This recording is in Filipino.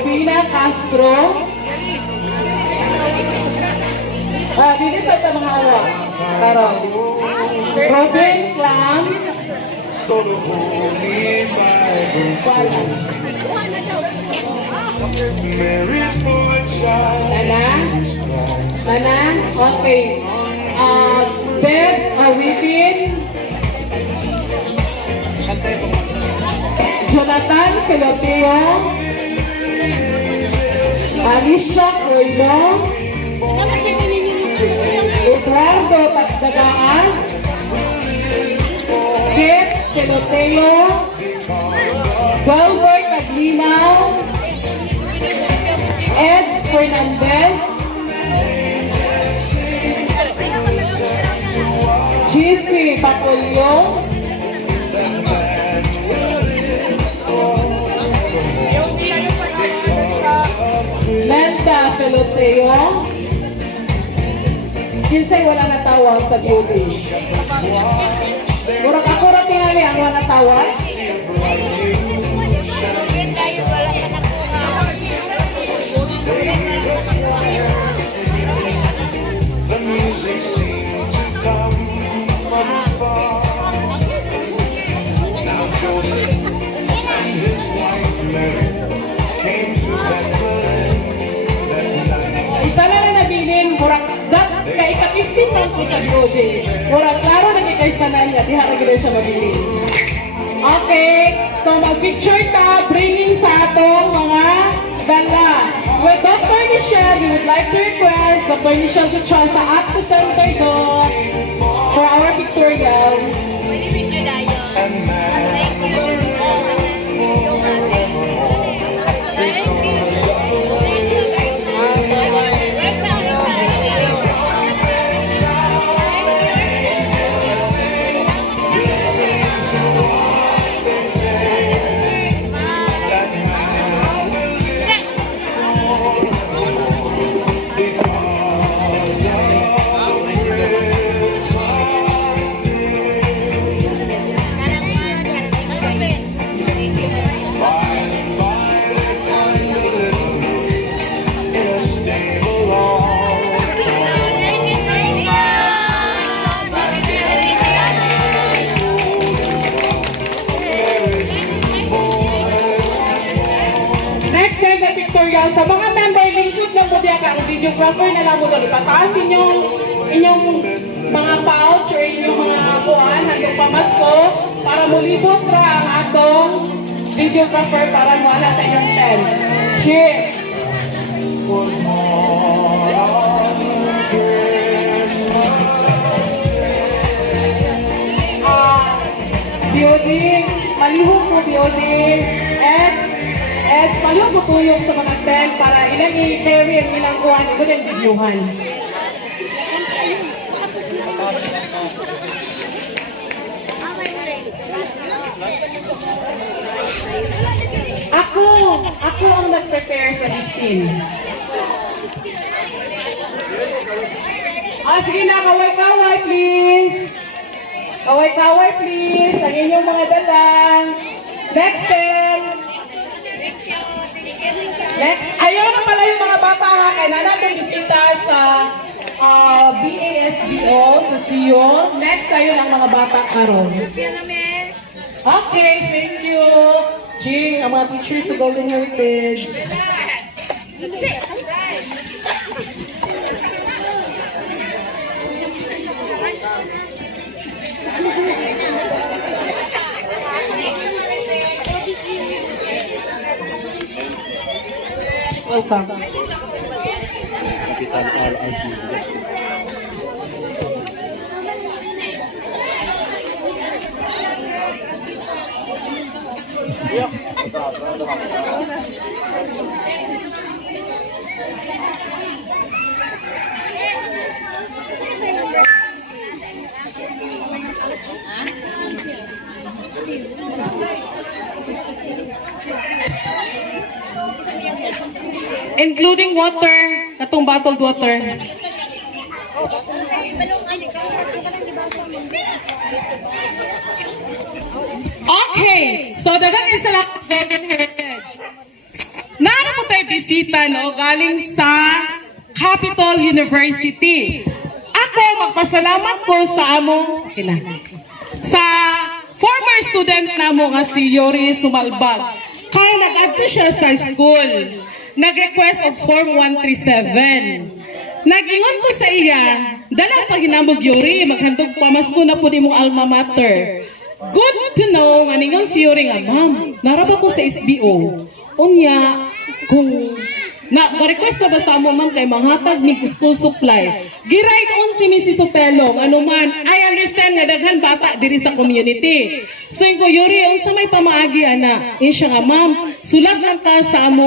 Robina Castro. Dili sa mga awa. Karon. Robin Clam. So the Holy Bible says, Mary's born child, Jesus Christ. Nana? Okay. Debs Awipin. Jonathan Filipeo. Alicia Coino. Eduardo Dagaas. Kit Filipeo. Gilbert Aglinaw. Eds Fernandez. GC Bacolio. Lenta Peloteo. Kinsay wala natawag sa beauty. Murag ako ra tingali ang wala natawag. The music seemed to come from afar. Now Joseph and his wife Mary came to Bethlehem that night. Isa na rin nabilin, murag dat kay ka-15 man ko sa beauty. Murag klaro na kay sanan nga diha ra gyud siya mabilin. Okay, so mag-picture ta bringing sa atong mga dala. With Dr. Michelle, we would like to request Dr. Michelle to try sa at the center do for our pictorial. And Sa mga member, lingkod lang po diya ka ang videographer na lang mo doon. Ipataas inyong mga pouch or inyong mga kuhan hanggang pamasko para mulibot ra ang atong videographer para wala sa inyong tent. Cheers! was born on Christmas Day. Building, malihog po building, at malihog po tuyong sa mga tent para ilang i-carry ang ilang kuhan, iba din videohan. Ako ang nag-prepare sa 15. Sige na, kaway-kaway please. Kaway-kaway please. Ang inyong mga dalang. Next step. Next. Ayaw na pala yung mga bata ha. Kaya natin bisita sa BASBO, sa CEO. Next tayo ng mga bata karon. Okay, thank you. Jing, ang mga teachers sa Golden Heritage. Welcome. Kapitan RRT. Including water, katong bottled water. Okay, so dagang isa lang Golden Heritage. Naano po tayo bisita no galing sa Capital University. Ako magpasalamat ko sa amo sa former student namo nga si Yuri Sumalbag. Kaya nag-adto siya sa school. Nag-request of Form 137. Nag-ingon ko sa iya, dala pag hinambog Yuri, maghandog pamasko na po di mong alma mater. Good to know, nga ningon si Yuri nga, ma'am, naraba ko sa SBO. Unya, kung request na ba sa mo, ma'am, kay manghatag ni school supply. Giride on si Mrs. Sotelo, ano man, I understand nga daghan bata diri sa community. So yung ko, Yuri, unsa may pamaagi, ana? Siya nga, ma'am, sulat lang ka sa amo